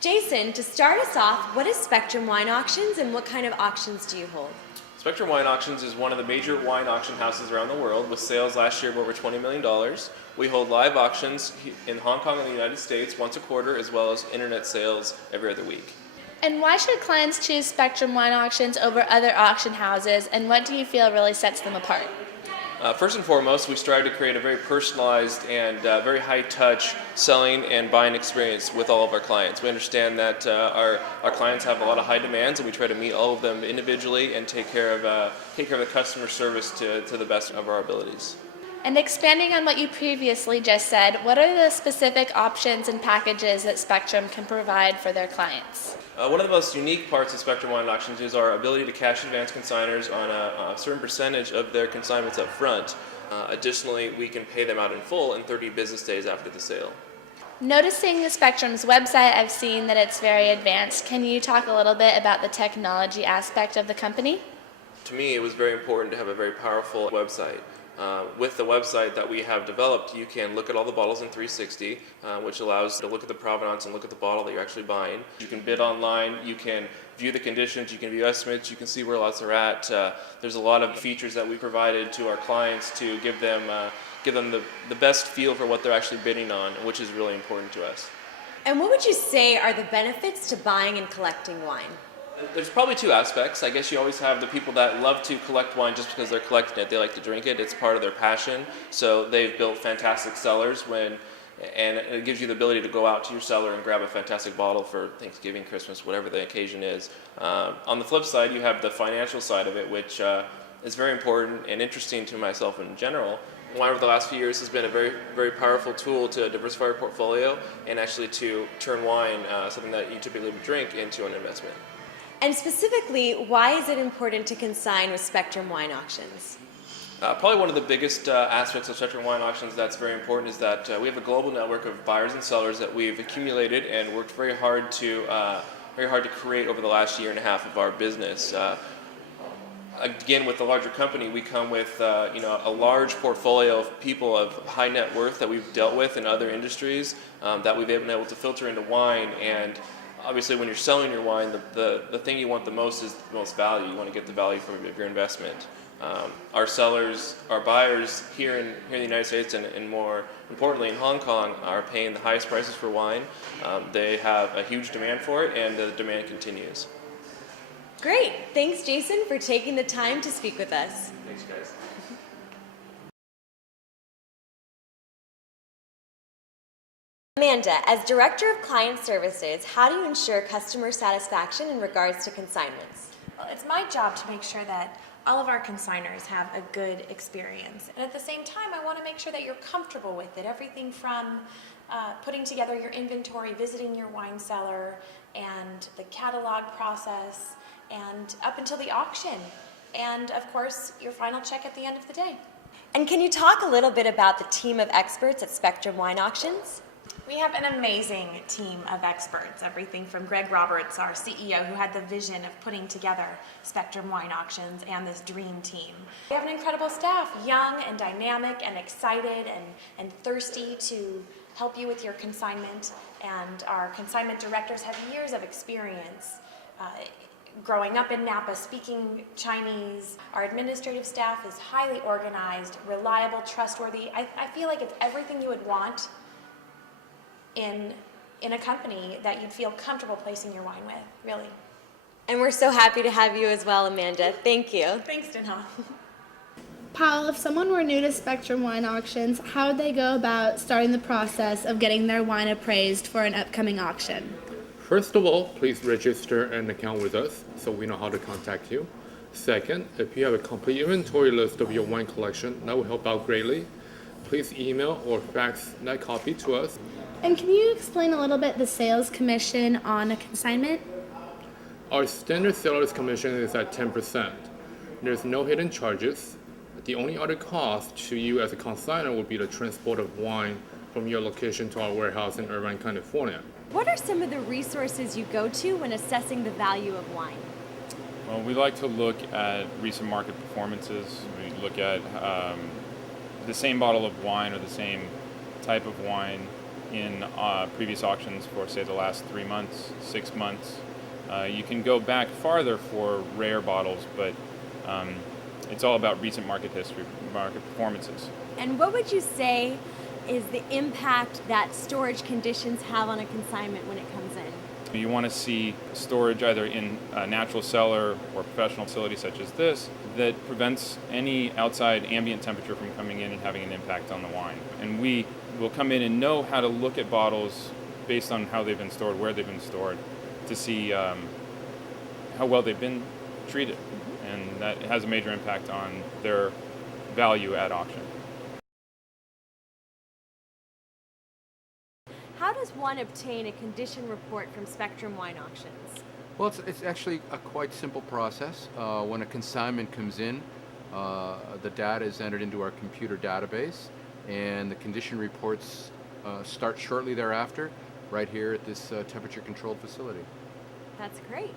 Jason, to start us off, what is Spectrum Wine Auctions and what kind of auctions do you hold? Spectrum Wine Auctions is one of the major wine auction houses around the world with sales last year of over $20 million. We hold live auctions in Hong Kong and the United States once a quarter, as well as internet sales every other week. And why should clients choose Spectrum Wine Auctions over other auction houses, and what do you feel really sets them apart? First and foremost, we strive to create a very personalized and very high-touch selling and buying experience with all of our clients. We understand that our clients have a lot of high demands, and we try to meet all of them individually and take care of the customer service to the best of our abilities. And expanding on what you previously just said, what are the specific options and packages that Spectrum can provide for their clients? One of the most unique parts of Spectrum Wine Auctions is our ability to cash advance consigners on a certain percentage of their consignments up front. Additionally, we can pay them out in full in 30 business days after the sale. Noticing the Spectrum's website, I've seen that it's very advanced. Can you talk a little bit about the technology aspect of the company? To me, it was very important to have a very powerful website. With the website that we have developed, you can look at all the bottles in 360, which allows you to look at the provenance and look at the bottle that you're actually buying. You can bid online, you can view the conditions, you can view estimates, you can see where lots are at. There's a lot of features that we provided to our clients to give them the best feel for what they're actually bidding on, which is really important to us. And what would you say are the benefits to buying and collecting wine? There's probably two aspects. I guess you always have the people that love to collect wine just because they're collecting it. They like to drink it. It's part of their passion. So they've built fantastic cellars and it gives you the ability to go out to your cellar and grab a fantastic bottle for Thanksgiving, Christmas, whatever the occasion is. On the flip side, you have the financial side of it, which is very important and interesting to myself in general. Wine over the last few years has been a very, very powerful tool to diversify your portfolio and actually to turn wine, something that you typically would drink, into an investment. And specifically, why is it important to consign with Spectrum Wine Auctions? Probably one of the biggest aspects of Spectrum Wine Auctions that's very important is that we have a global network of buyers and sellers that we've accumulated and worked very hard to create over the last year and a half of our business. Again, with the larger company, we come with a large portfolio of people of high net worth that we've dealt with in other industries that we've been able to filter into wine. And obviously, when you're selling your wine, the thing you want the most is the most value. You want to get the value from your investment. Our sellers, our buyers here in the United States and more importantly in Hong Kong are paying the highest prices for wine. They have a huge demand for it, and the demand continues. Great. Thanks, Jason, for taking the time to speak with us. Thanks, guys. Amanda, as Director of Client Services, how do you ensure customer satisfaction in regards to consignments? Well, it's my job to make sure that all of our consigners have a good experience. And at the same time, I want to make sure that you're comfortable with it. Everything from putting together your inventory, visiting your wine cellar, and the catalog process, and up until the auction. And of course, your final check at the end of the day. And can you talk a little bit about the team of experts at Spectrum Wine Auctions? We have an amazing team of experts, everything from Greg Roberts, our CEO, who had the vision of putting together Spectrum Wine Auctions and this dream team. We have an incredible staff, young and dynamic and excited and thirsty to help you with your consignment. And our consignment directors have years of experience growing up in Napa, speaking Chinese. Our administrative staff is highly organized, reliable, trustworthy. I feel like it's everything you would want in a company that you'd feel comfortable placing your wine with, really. And we're so happy to have you as well, Amanda. Thank you. Thanks, Dinha. Paul, if someone were new to Spectrum Wine Auctions, how would they go about starting the process of getting their wine appraised for an upcoming auction? First of all, please register an account with us so we know how to contact you. Second, if you have a complete inventory list of your wine collection, that will help out greatly. Please email or fax that copy to us. And can you explain a little bit the sales commission on a consignment? Our standard seller's commission is at 10%. There's no hidden charges. The only other cost to you as a consignor would be the transport of wine from your location to our warehouse in Irvine, California. What are some of the resources you go to when assessing the value of wine? Well, we like to look at recent market performances. We look at the same bottle of wine or the same type of wine in previous auctions for, say, the last 3 months, 6 months. You can go back farther for rare bottles, but it's all about recent market history, market performances. And what would you say is the impact that storage conditions have on a consignment when it comes in? You want to see storage either in a natural cellar or professional facility such as this that prevents any outside ambient temperature from coming in and having an impact on the wine. And we will come in and know how to look at bottles based on how they've been stored, where they've been stored, to see how well they've been treated. And that has a major impact on their value at auction. How does one obtain a condition report from Spectrum Wine Auctions? Well, it's actually a quite simple process. When a consignment comes in, the data is entered into our computer database, and the condition reports start shortly thereafter, right here at this temperature-controlled facility. That's great.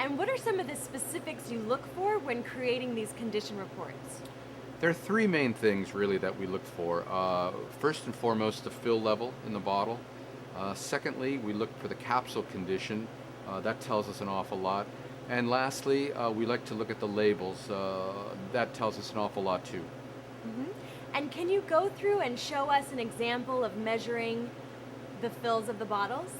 And what are some of the specifics you look for when creating these condition reports? There are three main things really that we look for. First and foremost, the fill level in the bottle. Secondly, we look for the capsule condition. That tells us an awful lot. And lastly, we like to look at the labels. That tells us an awful lot too. And can you go through and show us an example of measuring the fills of the bottles?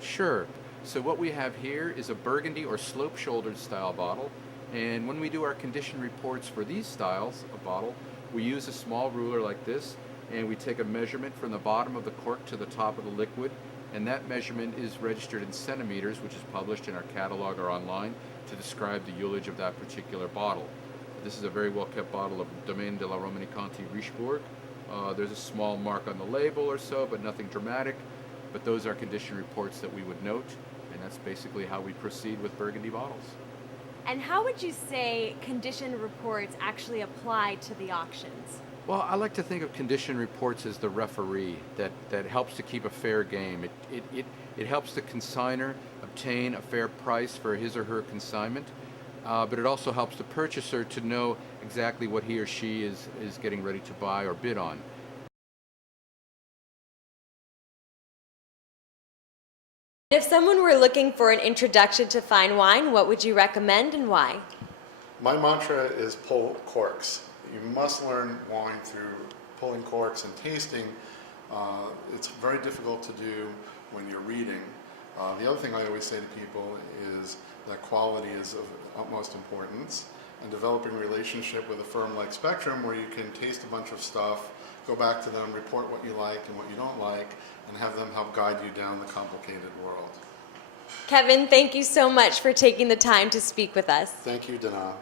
Sure. So what we have here is a burgundy or slope-shouldered style bottle. And when we do our condition reports for these styles of bottle, we use a small ruler like this, and we take a measurement from the bottom of the cork to the top of the liquid, and that measurement is registered in centimeters, which is published in our catalog or online to describe the ullage of that particular bottle. This is a very well-kept bottle of Domaine de la Romanée-Conti Richebourg. There's a small mark on the label or so, but nothing dramatic. But those are condition reports that we would note, and that's basically how we proceed with Burgundy bottles. And how would you say condition reports actually apply to the auctions? Well, I like to think of condition reports as the referee that helps to keep a fair game. It helps the consignor obtain a fair price for his or her consignment, but it also helps the purchaser to know exactly what he or she is getting ready to buy or bid on. If someone were looking for an introduction to fine wine, what would you recommend and why? My mantra is pull corks. You must learn wine through pulling corks and tasting. It's very difficult to do when you're reading. The other thing I always say to people is that quality is of utmost importance, and developing a relationship with a firm like Spectrum where you can taste a bunch of stuff, go back to them, report what you like and what you don't like, and have them help guide you down the complicated world. Kevin, thank you so much for taking the time to speak with us. Thank you, Dana.